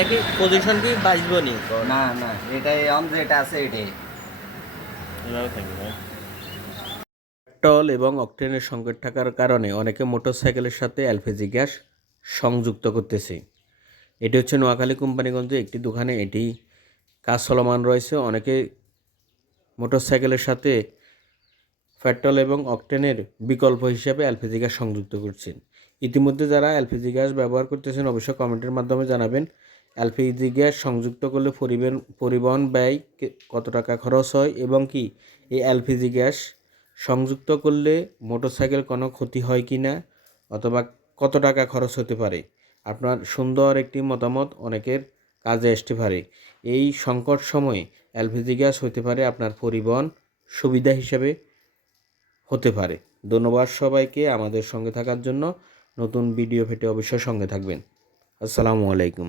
এটা কি পজিশন কি বাঁচবো নি? না না, এটাই যেটা আছে এটাই। এভাবে থাকবে। পেট্রোল এবং অকটেনের সংকট থাকার কারণে অনেকে মোটরসাইকেলের সাথে এলপিজি গ্যাস সংযুক্ত করতেছে। এটি হচ্ছে নোয়াখালী কোম্পানিগঞ্জে একটি দোকানে এটি কাজ চলমান রয়েছে। অনেকে মোটরসাইকেলের সাথে পেট্রোল এবং অকটেনের বিকল্প হিসাবে এলপিজি গ্যাস সংযুক্ত করছেন। ইতিমধ্যে যারা এলপিজি গ্যাস ব্যবহার করতেছেন অবশ্যই কমেন্টের মাধ্যমে জানাবেন এলপিজি গ্যাস সংযুক্ত করলে পরিবহন ব্যয় কত টাকা খরচ হয় এবং কি এই এলপিজি গ্যাস সংযুক্ত করলে মোটরসাইকেল কোনো ক্ষতি হয় কি না, অথবা কত টাকা খরচ হতে পারে। আপনার সুন্দর একটি মতামত অনেকের কাজে আসতে পারে। এই সংকট সময়ে এলপিজি গ্যাস হতে পারে আপনার পরিবহন সুবিধা হিসেবে হতে পারে। ধন্যবাদ সবাইকে আমাদের সঙ্গে থাকার জন্য। নতুন ভিডিও পেতে অবশ্যই সঙ্গে থাকবেন। আসসালামু আলাইকুম।